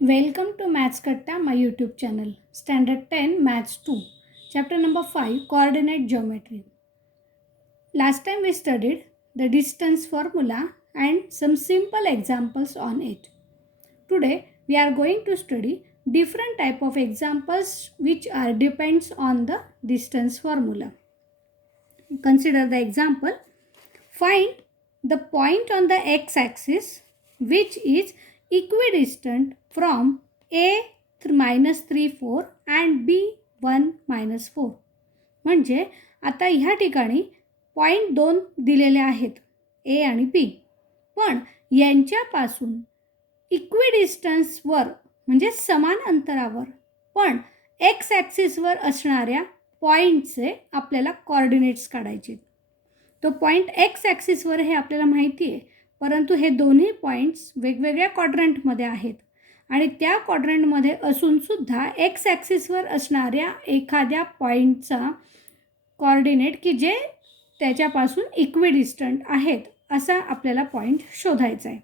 Welcome to Maths Katta, my YouTube channel. Standard 10, Maths 2. Chapter number 5, Coordinate Geometry. Last time we studied the distance formula and some simple examples on it. Today we are going to study different type of examples which are depends on the distance formula. Consider the example. Find the point on the x-axis which is equidistant from a minus 3 4 and b 1 minus 4. म्हणजे आता ह्या ठिकाणी point 2 दिलेले आहेत ए आणि बी, पण यांच्यापासून इक्विडिस्टन्सवर म्हणजे समान अंतरावर पण एक्स ॲक्सिसवर असणाऱ्या पॉईंटचे आपल्याला कोऑर्डिनेट्स काढायचे. तो पॉईंट एक्स ॲक्सिसवर हे आपल्याला माहिती आहे, परंतु हे दोन्ही पॉईंट्स वेगवेगळ्या क्वाड्रंटमध्ये आहेत आणि त्या क्वाड्रंटमध्ये असूनसुद्धा एक्स ॲक्सिसवर असणाऱ्या एखाद्या पॉईंटचा कोऑर्डिनेट की जे त्याच्यापासून इक्विडिस्टंट आहेत असा आपल्याला पॉईंट शोधायचा आहे.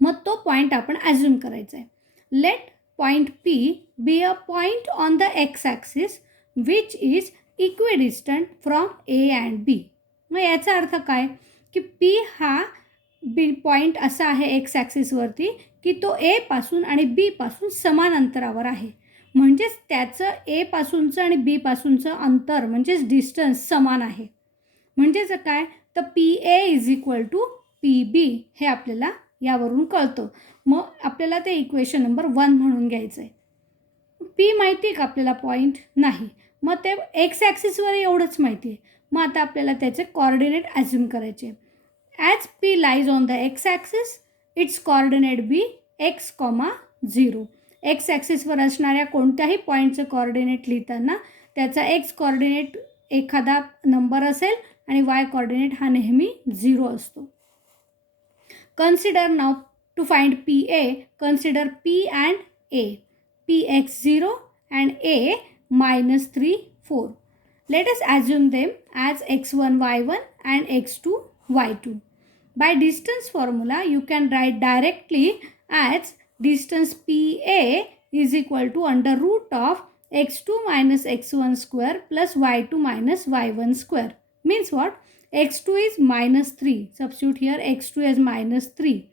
मग तो पॉईंट आपण ॲज्युम करायचा आहे. Let point P be a point on the x axis which is equidistant from A and B. मग याचा अर्थ काय की पी हा बी पॉईंट असा आहे एक्स ॲक्सिसवरती की तो ए पासून आणि बी पासून समान अंतरावर आहे. म्हणजेच त्याचं ए पासूनचं आणि बी पासूनचं अंतर म्हणजेच डिस्टन्स समान आहे. म्हणजेच काय तर P A is equal to P B हे आपल्याला यावरून कळतं. मग आपल्याला ते इक्वेशन नंबर 1 म्हणून घ्यायचं आहे. पी माहिती आहे का आपल्याला पॉईंट नाही, मग ते एक्स ॲक्सिसवर एवढंच माहिती आहे. मग आता आपल्याला त्याचे कोऑर्डिनेट ॲज्युम करायचे. As P lies on the x axis its coordinate be x comma 0. X ॲक्सिसवर असणाऱ्या कोणत्याही पॉईंटचं कोऑर्डिनेट लिहिताना त्याचा एक्स कोऑर्डिनेट एखादा नंबर असेल आणि वाय कोऑर्डिनेट हा नेहमी 0 असतो. Consider now to find P A, consider P and A. P X 0 and a minus 3 4. Let us assume them as x1 y1 and x2 y2. By distance formula you can write directly as distance PA is equal to under root of x2 minus x1 square plus y2 minus y1 square. Means what? x2 is minus 3. Substitute here x2 as minus 3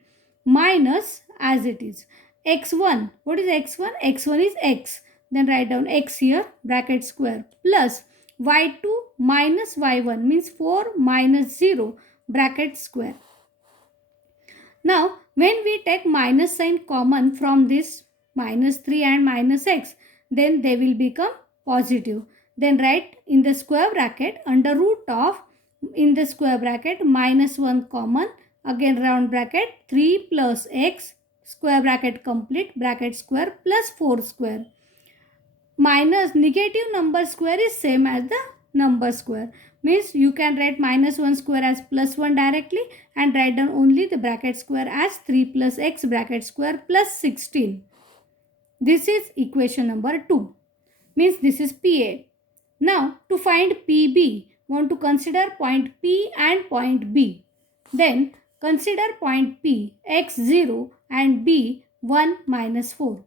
minus as it is x1. What is x1? x1 is x. Then write down x here bracket square plus y2 minus y1 means 4 minus 0 bracket square. Now when we take minus sign common from this minus 3 and minus x, then they will become positive. Then write in the square bracket under root of in the square bracket minus 1 common, again round bracket 3 plus x square bracket complete bracket square plus 4 square. Minus negative number square is same as the number square, means you can write minus 1 square as plus 1 directly and write down only the bracket square as 3 plus x bracket square plus 16. This is equation number 2, means this is PA. Now to find PB, want to consider point P and point B. Then consider point P x0 and B 1 minus 4.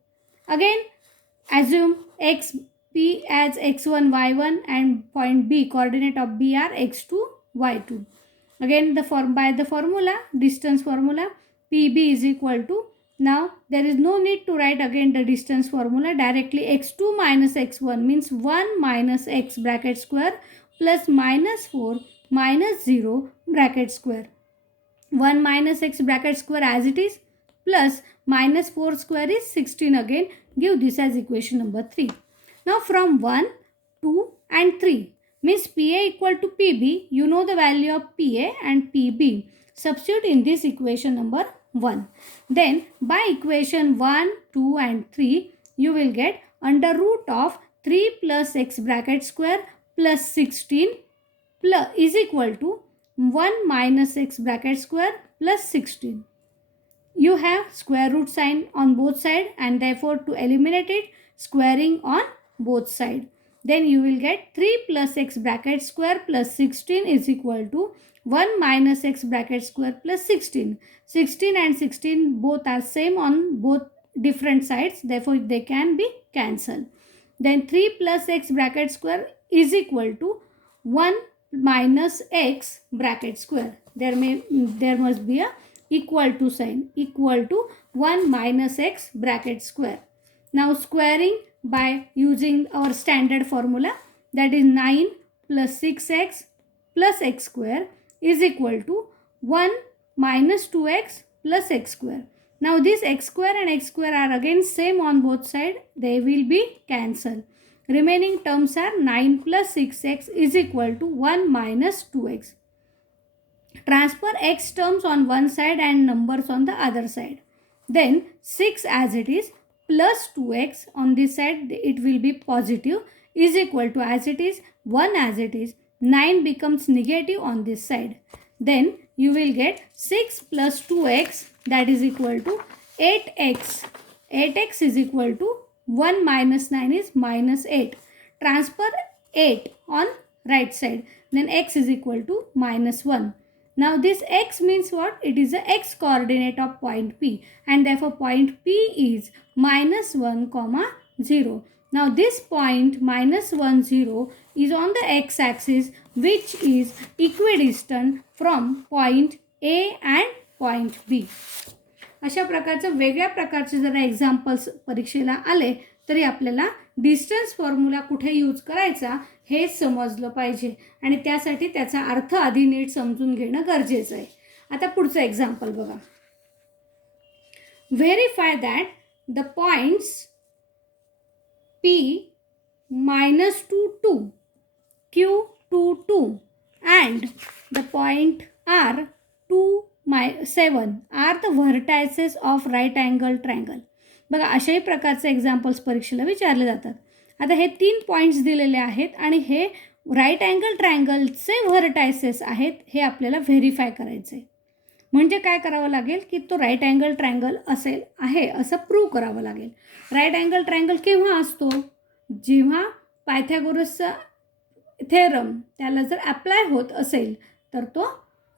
Again assume x p as x1 y1 and point B coordinate of B are x2 y2. Again by the formula, distance formula, PB is equal to, now there is no need to write again the distance formula, directly x2 minus x1 means 1 minus x bracket square plus minus 4 minus 0 bracket square. 1 minus x bracket square as it is plus minus 4 square is 16. Again give this as equation number 3. Now from 1, 2 and 3 means PA equal to PB. You know the value of PA and PB. Substitute in this equation number 1. Then by equation 1, 2 and 3 you will get under root of 3 plus x bracket square plus 16 plus is equal to 1 minus x bracket square plus 16. You have square root sign on both sides and therefore to eliminate it, squaring on both sides. Then you will get 3 plus x bracket square plus 16 is equal to 1 minus x bracket square plus 16. 16 and 16 both are same on both different sides, therefore they can be cancelled. Then 3 plus x bracket square is equal to 1 minus x bracket square. There must be a equal to sign, equal to 1 minus x bracket square. Now squaring by using our standard formula, that is 9 plus 6x plus x square is equal to 1 minus 2x plus x square. Now this x square and x square are again same on both sides, they will be cancelled. Remaining terms are 9 plus 6x is equal to 1 minus 2x. Transfer x terms on one side and numbers on the other side. Then 6 as it is plus 2x on this side, it will be positive, is equal to as it is 1 as it is. 9 becomes negative on this side. Then you will get 6 plus 2x, that is equal to 8x. 8x is equal to 1 minus 9 is minus 8. Transfer 8 on right side. Then x is equal to minus 1. Now this x means what? It is the x coordinate of point P, and therefore point P is minus 1 comma 0. Now this point minus 1 0 is on the x axis, which is equidistant from point A and point B. अशा प्रकारचं वेगळ्या प्रकारचे जर examples परीक्षेला आले तरी आपल्याला distance formula कुठे यूज करायचा हे समजलं पाहिजे, आणि त्यासाठी त्याचा अर्थ आधी नीट समजून घेणं गरजेचं आहे. आता पुढचं एक्झाम्पल बघा. Verify that the points P minus 2 2, Q 2 2 and the point R 2 7 are the vertices of right angle triangle. बघा अशाही प्रकारचे एक्झाम्पल्स परीक्षेला विचारले जातात. आता हे 3 पॉईंट्स दिलेले आहेत आणि हे राईट अँगल ट्रायंगलचे व्हर्टायसेस आहेत, हे आपल्याला व्हेरीफाय करायचे आहे. म्हणजे काय करावं लागेल की तो राईट अँगल ट्रायंगल आहे असं प्रूव्ह करावं लागेल. राईट अँगल ट्रायंगल केव्हा असतो? जेव्हा पायथागोरसचा थेरम त्याला जर अप्लाय होत असेल तर तो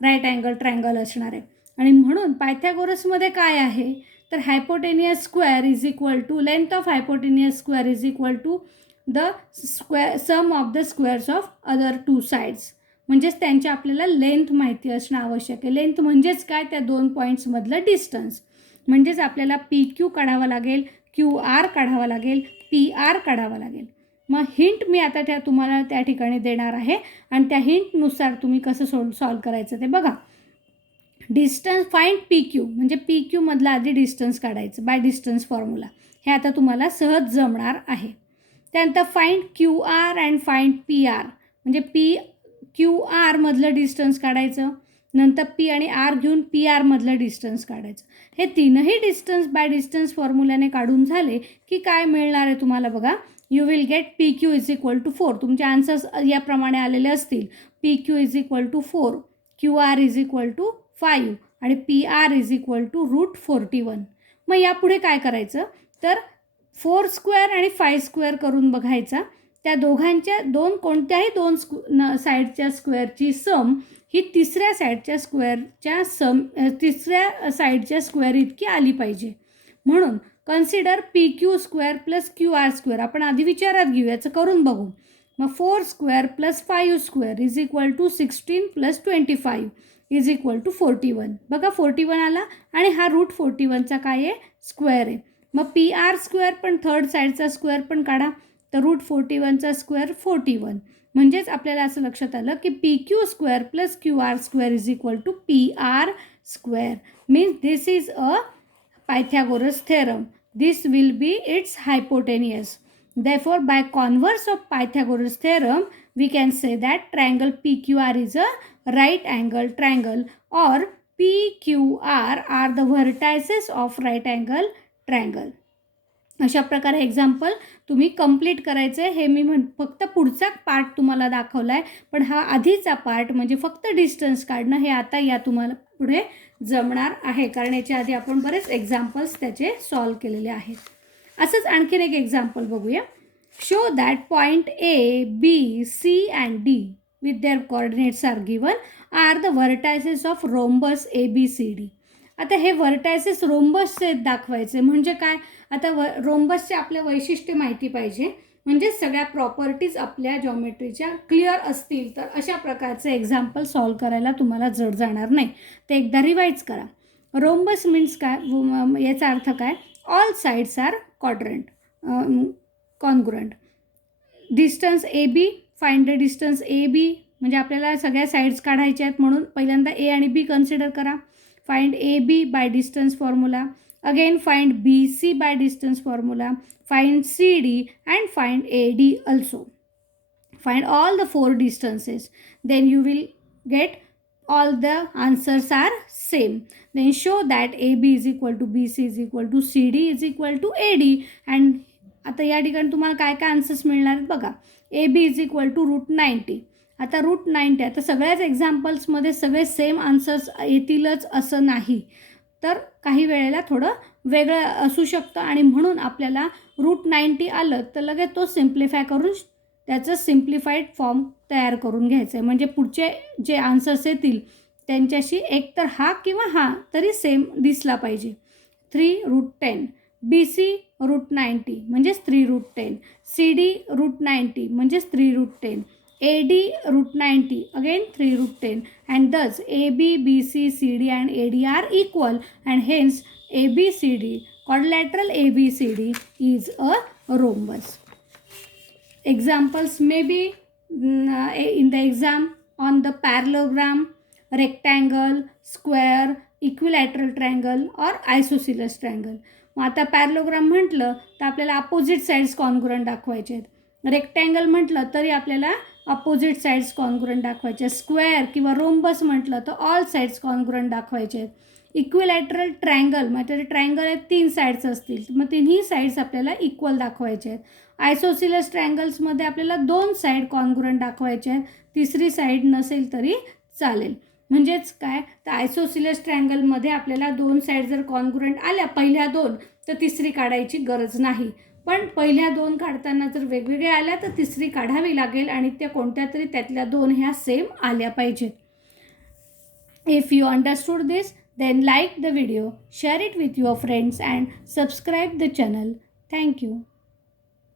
राईट अँगल ट्रायंगल असणार आहे. आणि म्हणून पायथागोरसमध्ये काय आहे तर hypotenuse square is equal to length of hypotenuse square is equal to the square sum of the squares of other 2 sides. म्हणजेच त्यांची आपल्याला लेंथ माहिती असणं आवश्यक आहे. लेंथ म्हणजेच काय? त्या 2 पॉईंट्समधलं डिस्टन्स. म्हणजेच आपल्याला पी क्यू काढावा लागेल, क्यू आर काढावा लागेल, पी आर काढावा लागेल. मग हिंट मी आता तुम्हाला त्या ठिकाणी देणार आहे आणि त्या हिंटनुसार तुम्ही कसं सॉल्व करायचं ते बघा. डिस्टन्स फाइंड पी क्यू, म्हणजे पी क्यू मधला आधी डिस्टन्स काढायचं बाय डिस्टन्स फॉर्म्युला. हे आता तुम्हाला सहज जमणार आहे. त्यानंतर find Q R and find P R, म्हणजे पी क्यू आर मधलं डिस्टन्स काढायचं. नंतर पी आणि आर घेऊन पी आर मधलं डिस्टन्स काढायचं. हे तीनही डिस्टन्स बाय डिस्टन्स फॉर्म्युल्याने काढून झाले की काय मिळणार आहे तुम्हाला बघा. You will get P Q is equal to 4. तुमचे आन्सर्स याप्रमाणे आलेले असतील. P Q is equal to 4, Q R is equal to 5 आणि P R is equal to √41. मग यापुढे काय करायचं तर 4 स्क्वेअर आणि 5 स्क्वेअर करून बघायचा. त्या दोघांच्या कोणत्याही 2 साईडच्या स्क्वेअरची सम ही तिसऱ्या साईडच्या स्क्वेअर इतकी आली पाहिजे. म्हणून consider P Q square plus Q R square. आपण आधी विचारात घेऊ, याचं करून बघू. मग 4 square plus 5 square is equal to 16 plus 25 is equal to 41. बघा 41 आला आणि हा √41चा काय आहे? स्क्वेअर आहे. मग पी आर स्क्वेअर पण थर्ड साईडचा स्क्वेअर पण काढा, तर √41चा स्क्वेअर 41. म्हणजेच आपल्याला असं लक्षात आलं की P Q square plus Q R square is equal to P R square. Means this is a Pythagoras theorem. This will be its hypotenuse. Therefore, by converse of Pythagoras theorem, we can say that triangle PQR is a right angle triangle, or PQR are the vertices of right angle triangle. अशा प्रकारे example तुम्ही complete करायचं आहे. हे मी फक्त पुढचा part तुम्हाला दाखवला आहे, पण हा आधीचा पार्ट म्हणजे फक्त डिस्टन्स काढणं हे आता या तुम्हाला पुढे जमणार आहे, कारण याच्या आधी आपण बरेच एक्झाम्पल्स त्याचे सॉल्व केलेले आहेत. असंच आणखीन एक एक्झाम्पल बघूया. Show that point A B C and D with their coordinates are given are the vertices of rhombus ABCD. आता हे व्हर्टायसेस रोम्बसचे दाखवायचे म्हणजे काय, आता रोम्बसचे आपल्या वैशिष्ट्य माहिती पाहिजे, म्हणजे सगळ्या प्रॉपर्टीज आपल्या जॉमेट्रीच्या क्लिअर असतील तर अशा प्रकारचे एक्झाम्पल सॉल्व करायला तुम्हाला जड जाणार नाही. ते एकदा रिवाईज करा. रोम्बस मीन्स काय, याचा अर्थ काय, all sides are congruent. Distance A B, find the distance A B, म्हणजे आपल्याला सगळ्या साइड्स काढायच्या आहेत म्हणून पहिल्यांदा ए आणि बी कन्सिडर करा. Find A B by distance formula. Again find B C by distance formula. Find CD and find AD also. Find all the 4 distances. Then you will get all the answers are same. Then show that AB is equal to BC is equal to CD is equal to AD. And आता या ठिकाणी तुम्हाला काय काय answers मिळणार आहेत बघा. AB is equal to √90. आता √90, आता सगळ्याच एक्झाम्पल्समध्ये सगळे सेम आन्सर्स येतीलच असं नाही, तर काही वेळेला थोडं वेगळं असू शकतं आणि म्हणून आपल्याला √90 आलं तर लगेच तो सिम्प्लिफाय करून त्याचं सिम्प्लिफाईड फॉर्म तयार करून घ्यायचं आहे, म्हणजे पुढचे जे आन्सर्स येतील त्यांच्याशी एकतर हा किंवा हा तरी सेम दिसला पाहिजे. 3√10, BC √90 म्हणजेच 3√10, CD √90 म्हणजेच 3√10, AD √90 again 3√10, and thus AB, BC, CD and AD are equal, and hence ABCD, quadrilateral ABCD is a rhombus. Examples may be in the exam on the parallelogram, rectangle, square, equilateral triangle or isosceles triangle. मग आता parallelogram म्हटलं तर आपल्याला opposite sides congruent दाखवायचे आहेत. Rectangle म्हटलं तरी आपल्याला अपोजिट साईड्स कॉन्ग्रुएंट दाखवायचे आहेत. स्क्वेअर किंवा रोम्बस म्हटलं तर ऑल साईड्स कॉन्ग्रुएंट दाखवायचे आहेत. इक्विलॅटरल ट्रायंगल म्हणजे ट्रायंगल आहेत 3 साईड्स असतील मग तिन्ही साईड्स आपल्याला इक्वल दाखवायचे आहेत. आयसोसिलस ट्रायंगल्समध्ये आपल्याला 2 साईड कॉन्ग्रुएंट दाखवायचे आहेत, तिसरी साईड नसेल तरी चालेल. म्हणजेच काय, तर आयसोसिलस ट्रायंगलमध्ये आपल्याला 2 साईड जर कॉन्ग्रुएंट आल्या पहिल्या 2 तर तिसरी काढायची गरज नाही, पण पहिल्या 2 काढताना जर वेगवेगळ्या आल्या तर तिसरी काढावी लागेल आणि त्या कोणत्या तरी त्यातल्या 2 ह्या सेम आल्या पाहिजेत. If you understood this, then like the video, share it with your friends and subscribe the channel. Thank you.